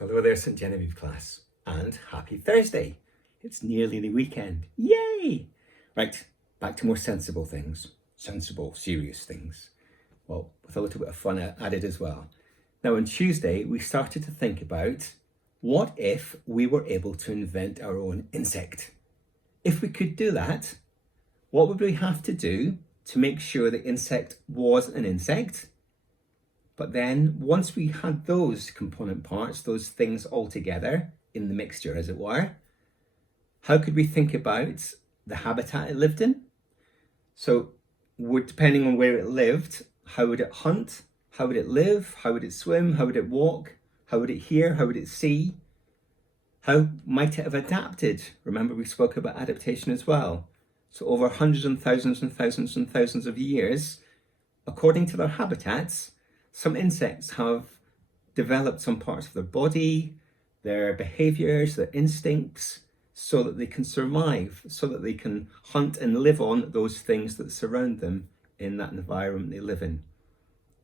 Hello there, St. Genevieve class, and happy Thursday. It's nearly the weekend. Yay! Right, back to more sensible things. Sensible, serious things. Well, with a little bit of fun added as well. Now, on Tuesday, we started to think about what if we were able to invent our own insect? If we could do that, what would we have to do to make sure the insect was an insect? But then once we had those component parts, those things all together in the mixture, as it were, how could we think about the habitat it lived in? So depending on where it lived, how would it hunt? How would it live? How would it swim? How would it walk? How would it hear? How would it see? How might it have adapted? Remember, we spoke about adaptation as well. So over hundreds and thousands and thousands and thousands of years, according to their habitats, some insects have developed some parts of their body, their behaviors, their instincts, so that they can survive, so that they can hunt and live on those things that surround them in that environment they live in.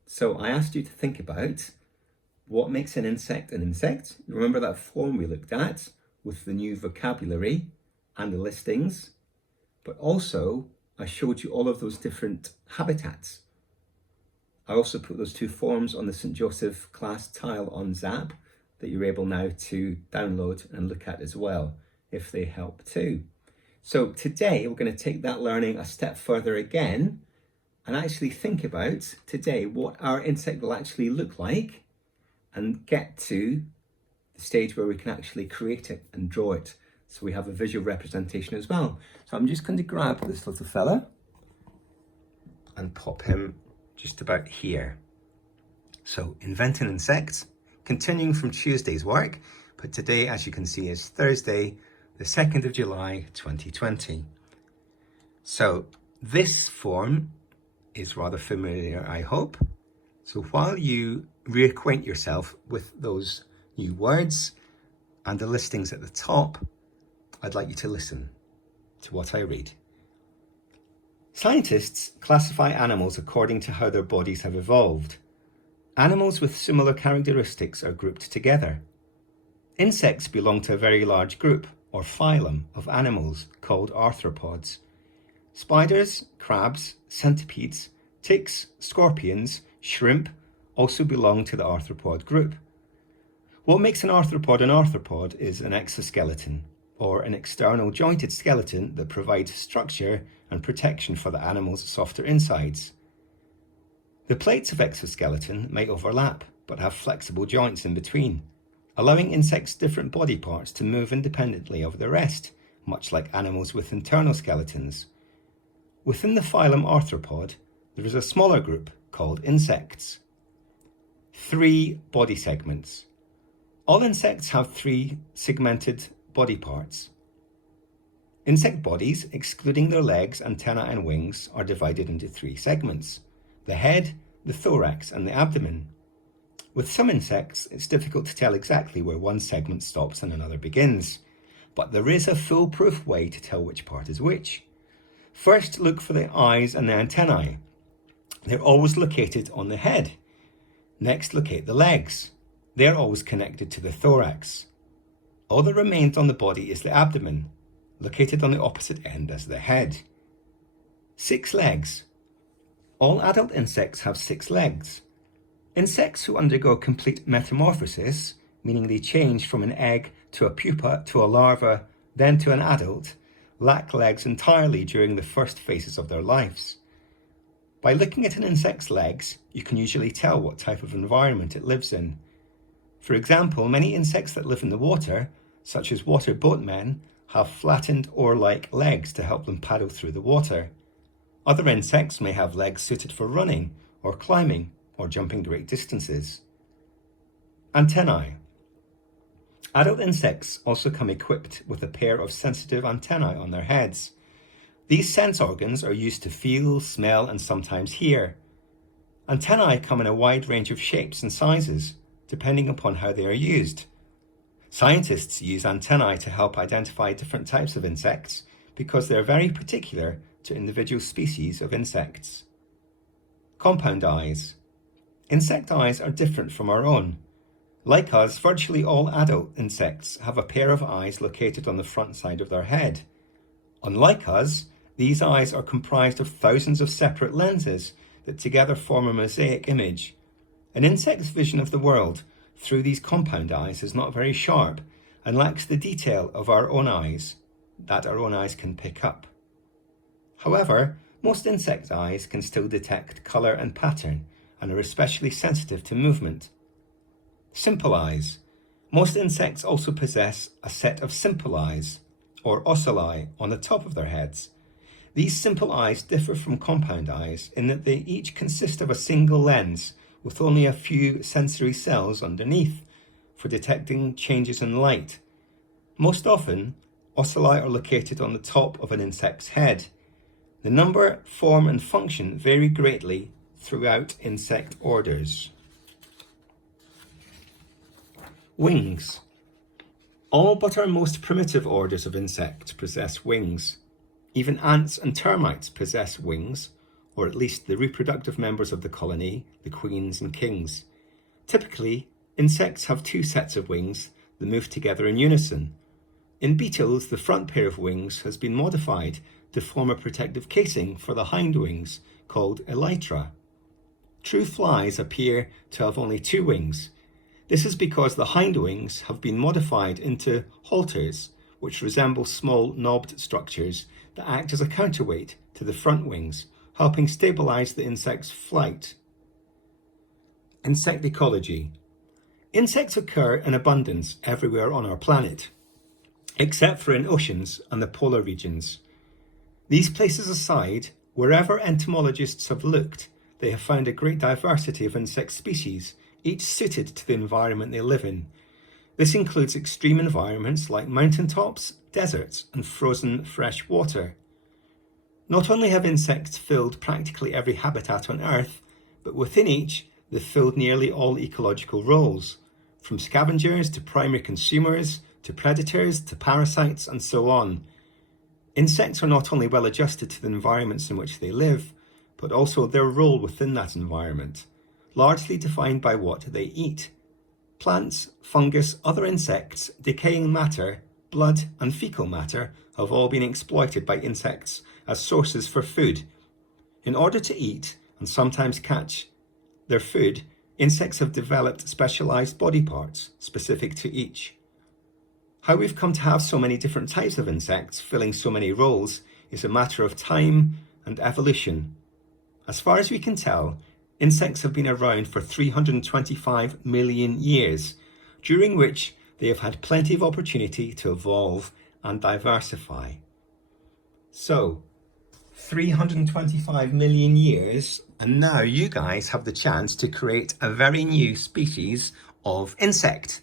So I asked you to think about what makes an insect an insect. Remember that form we looked at with the new vocabulary and the listings, but also I showed you all of those different habitats. I also put those two forms on the St. Joseph class tile on Zap that you're able now to download and look at as well, if they help too. So today we're going to take that learning a step further again and actually think about today what our insect will actually look like and get to the stage where we can actually create it and draw it. So we have a visual representation as well. So I'm just going to grab this little fella and pop him just about here. So inventing insects, continuing from Tuesday's work, but today, as you can see, is Thursday, the 2nd of July, 2020. So this form is rather familiar, I hope. So while you reacquaint yourself with those new words and the listings at the top, I'd like you to listen to what I read. Scientists classify animals according to how their bodies have evolved. Animals with similar characteristics are grouped together. Insects belong to a very large group, or phylum, of animals called arthropods. Spiders, crabs, centipedes, ticks, scorpions, shrimp also belong to the arthropod group. What makes an arthropod is an exoskeleton, or an external jointed skeleton that provides structure and protection for the animal's softer insides. The plates of exoskeleton may overlap, but have flexible joints in between, allowing insects' different body parts to move independently of the rest, much like animals with internal skeletons. Within the phylum Arthropod, there is a smaller group called insects. 3 body segments. All insects have 3 segmented body parts. Insect bodies, excluding their legs, antennae and wings, are divided into 3 segments: the head, the thorax and the abdomen. With some insects, it's difficult to tell exactly where one segment stops and another begins, but there is a foolproof way to tell which part is which. First, look for the eyes and the antennae. They're always located on the head. Next, locate the legs. They're always connected to the thorax. All that remains on the body is the abdomen, located on the opposite end as the head. 6 legs. All adult insects have 6 legs. Insects who undergo complete metamorphosis, meaning they change from an egg to a pupa to a larva, then to an adult, lack legs entirely during the first phases of their lives. By looking at an insect's legs, you can usually tell what type of environment it lives in. For example, many insects that live in the water, such as water boatmen, have flattened oar-like legs to help them paddle through the water. Other insects may have legs suited for running or climbing or jumping great distances. Antennae. Adult insects also come equipped with a pair of sensitive antennae on their heads. These sense organs are used to feel, smell, and sometimes hear. Antennae come in a wide range of shapes and sizes, depending upon how they are used. Scientists use antennae to help identify different types of insects because they are very particular to individual species of insects. Compound eyes. Insect eyes are different from our own. Like us, virtually all adult insects have a pair of eyes located on the front side of their head. Unlike us, these eyes are comprised of thousands of separate lenses that together form a mosaic image. An insect's vision of the world through these compound eyes is not very sharp and lacks the detail of our own eyes that our own eyes can pick up. However, most insect eyes can still detect colour and pattern and are especially sensitive to movement. Simple eyes. Most insects also possess a set of simple eyes, or ocelli, on the top of their heads. These simple eyes differ from compound eyes in that they each consist of a single lens with only a few sensory cells underneath for detecting changes in light. Most often, ocelli are located on the top of an insect's head. The number, form and function vary greatly throughout insect orders. Wings. All but our most primitive orders of insects possess wings. Even ants and termites possess wings, or at least the reproductive members of the colony, the queens and kings. Typically, insects have two sets of wings that move together in unison. In beetles, the front pair of wings has been modified to form a protective casing for the hind wings called elytra. True flies appear to have only two wings. This is because the hind wings have been modified into halters, which resemble small knobbed structures that act as a counterweight to the front wings, helping stabilize the insect's flight. Insect ecology. Insects occur in abundance everywhere on our planet, except for in oceans and the polar regions. These places aside, wherever entomologists have looked, they have found a great diversity of insect species, each suited to the environment they live in. This includes extreme environments like mountaintops, deserts, and frozen fresh water. Not only have insects filled practically every habitat on Earth, but within each, they've filled nearly all ecological roles, from scavengers to primary consumers, to predators, to parasites, and so on. Insects are not only well adjusted to the environments in which they live, but also their role within that environment, largely defined by what they eat. Plants, fungus, other insects, decaying matter, blood and fecal matter have all been exploited by insects as sources for food. In order to eat, and sometimes catch, their food, insects have developed specialized body parts specific to each. How we've come to have so many different types of insects filling so many roles is a matter of time and evolution. As far as we can tell, insects have been around for 325 million years, during which they have had plenty of opportunity to evolve and diversify. So, 325 million years, and now you guys have the chance to create a very new species of insect.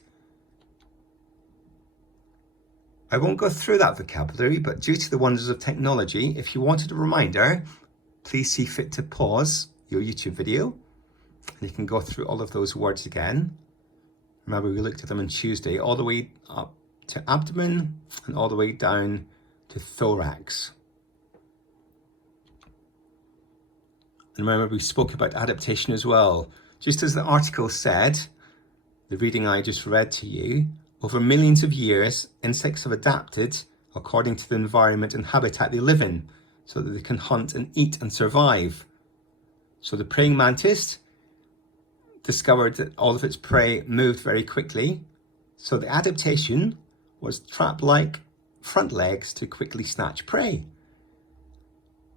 I won't go through that vocabulary, but due to the wonders of technology, if you wanted a reminder, please see fit to pause your YouTube video, and you can go through all of those words again. Remember, we looked at them on Tuesday, all the way up to abdomen and all the way down to thorax. And remember, we spoke about adaptation as well. Just as the article said, the reading I just read to you, over millions of years, insects have adapted according to the environment and habitat they live in, so that they can hunt and eat and survive. So the praying mantis discovered that all of its prey moved very quickly, so the adaptation was trap-like front legs to quickly snatch prey.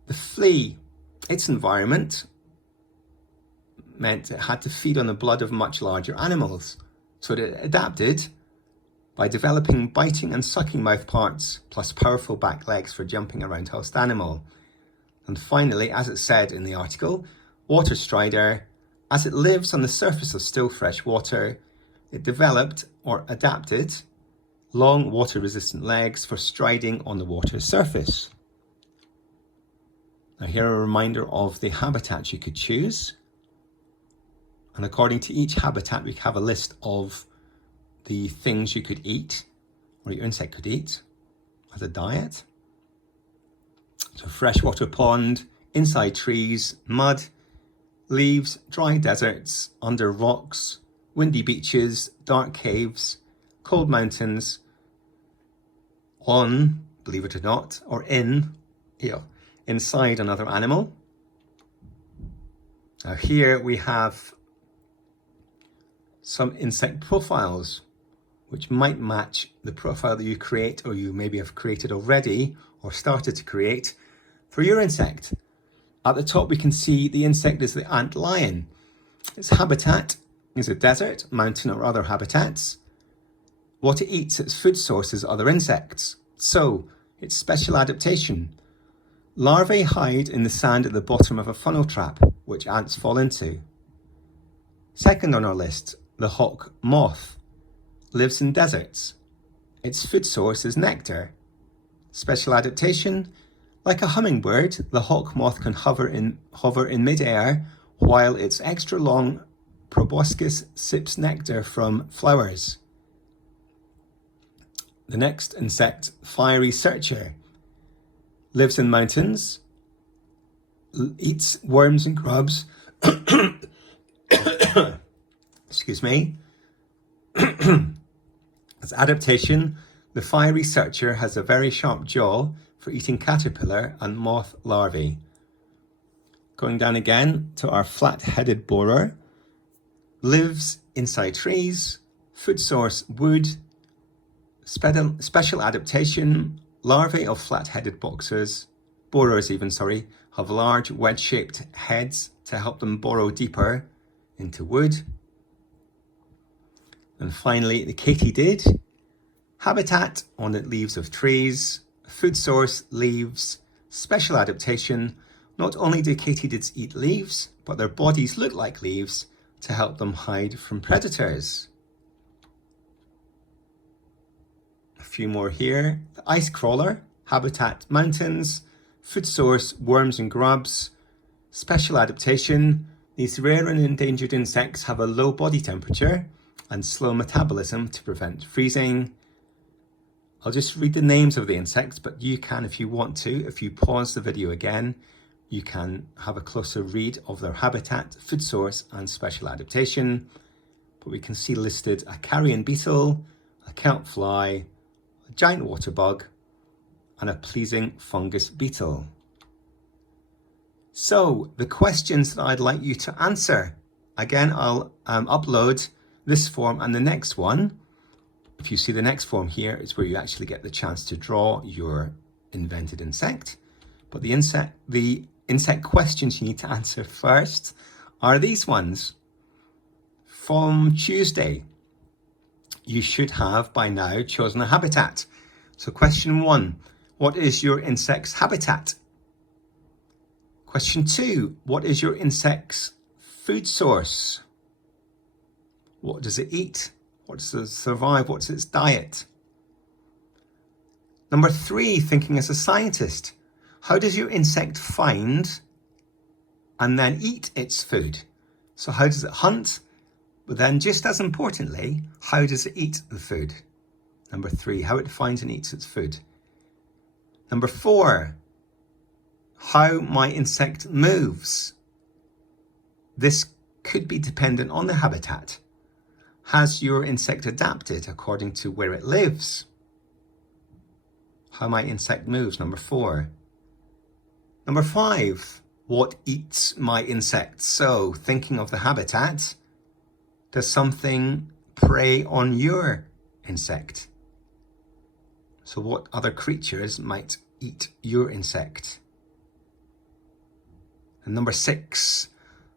The flea, its environment meant it had to feed on the blood of much larger animals, so it adapted by developing biting and sucking mouth parts, plus powerful back legs for jumping around host animal. And finally, as it said in the article, water strider, as it lives on the surface of still fresh water, it developed or adapted long water-resistant legs for striding on the water surface. Now here are a reminder of the habitats you could choose. And according to each habitat, we have a list of the things you could eat, or your insect could eat as a diet. So freshwater pond, inside trees, mud, leaves, dry deserts, under rocks, windy beaches, dark caves, cold mountains, on, believe it or not, or inside another animal. Now here we have some insect profiles which might match the profile that you create, or you maybe have created already or started to create for your insect. At the top we can see the insect is the antlion. Its habitat is a desert, mountain or other habitats. What it eats, its food source is other insects. So, its special adaptation. Larvae hide in the sand at the bottom of a funnel trap, which ants fall into. Second on our list, the hawk moth lives in deserts. Its food source is nectar. Special adaptation. Like a hummingbird, the hawk moth can hover in mid-air while its extra long proboscis sips nectar from flowers. The next insect, fiery searcher, lives in mountains, eats worms and grubs. Excuse me. As adaptation, the fiery searcher has a very sharp jaw for eating caterpillar and moth larvae. Going down again to our flat-headed borer, lives inside trees, food source wood, special adaptation, larvae of flat-headed borers have large wedge-shaped heads to help them burrow deeper into wood. And finally, the katydid, habitat on the leaves of trees, food source leaves, special adaptation. Not only do katydids eat leaves, but their bodies look like leaves to help them hide from predators. A few more here. The ice crawler, habitat mountains, food source worms and grubs, special adaptation. These rare and endangered insects have a low body temperature and slow metabolism to prevent freezing. I'll just read the names of the insects, but you can, if you want to, if you pause the video again, you can have a closer read of their habitat, food source and special adaptation. But we can see listed a carrion beetle, a kelp fly, a giant water bug and a pleasing fungus beetle. So the questions that I'd like you to answer, again, I'll upload this form and the next one. If you see the next form here, it's where you actually get the chance to draw your invented insect. But the insect questions you need to answer first are these ones. From Tuesday, you should have by now chosen a habitat. So question 1, what is your insect's habitat? Question 2, what is your insect's food source? What does it eat? What does it survive? What's its diet? Number 3, thinking as a scientist, how does your insect find and then eat its food? So how does it hunt? But then just as importantly, how does it eat the food? Number 3, how it finds and eats its food. Number 4, how my insect moves. This could be dependent on the habitat. Has your insect adapted according to where it lives? How my insect moves, number 4. Number 5, what eats my insect? So thinking of the habitat, does something prey on your insect? So what other creatures might eat your insect? And number 6,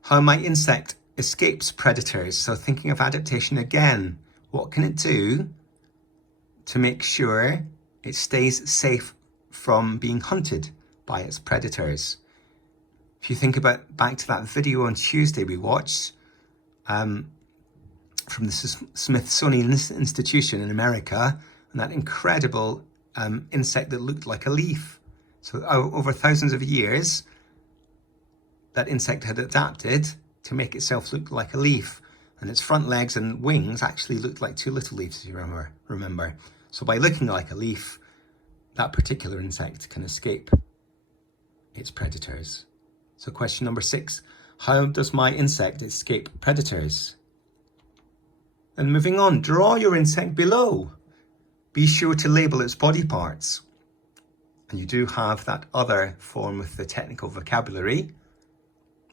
how my insect escapes predators. So thinking of adaptation again, what can it do to make sure it stays safe from being hunted by its predators? If you think about back to that video on Tuesday we watched from the Smithsonian Institution in America, and that incredible insect that looked like a leaf. So over thousands of years, that insect had adapted to make itself look like a leaf, and its front legs and wings actually looked like 2 little leaves, if you remember. So by looking like a leaf, that particular insect can escape its predators. So question number 6, how does my insect escape predators? And moving on, draw your insect below. Be sure to label its body parts. And you do have that other form with the technical vocabulary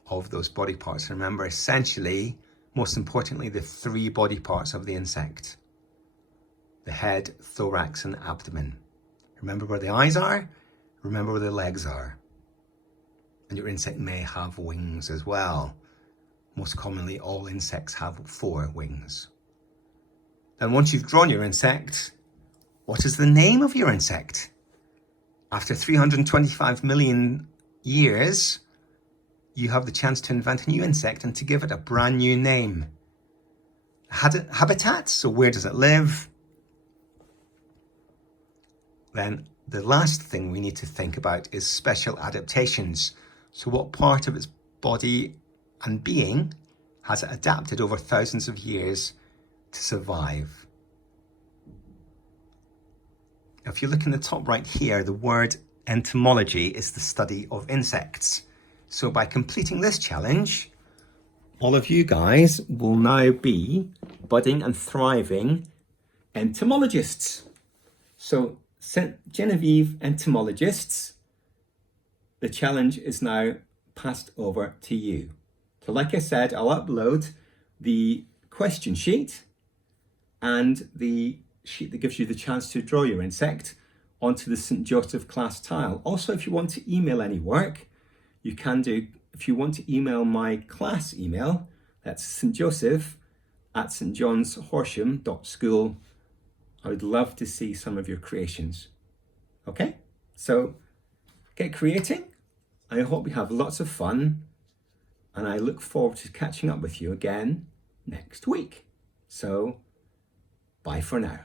of those body parts. Remember, essentially, most importantly, the 3 body parts of the insect: the head, thorax, and abdomen. Remember where the eyes are, remember where the legs are. And your insect may have wings as well. Most commonly, all insects have 4 wings. And once you've drawn your insect, what is the name of your insect? After 325 million years, you have the chance to invent a new insect and to give it a brand new name. Habitat, so where does it live? Then the last thing we need to think about is special adaptations. So what part of its body and being has it adapted over thousands of years to survive? If you look in the top right here, the word entomology is the study of insects. So by completing this challenge, all of you guys will now be budding and thriving entomologists. So St. Genevieve entomologists, the challenge is now passed over to you. So like I said, I'll upload the question sheet and the sheet that gives you the chance to draw your insect onto the St. Joseph class tile. Also, if you want to email any work, you can do. If you want to email my class email, that's stjoseph@stjohnshorsham.school. I would love to see some of your creations. Okay, so get creating. I hope you have lots of fun, and I look forward to catching up with you again next week. So bye for now.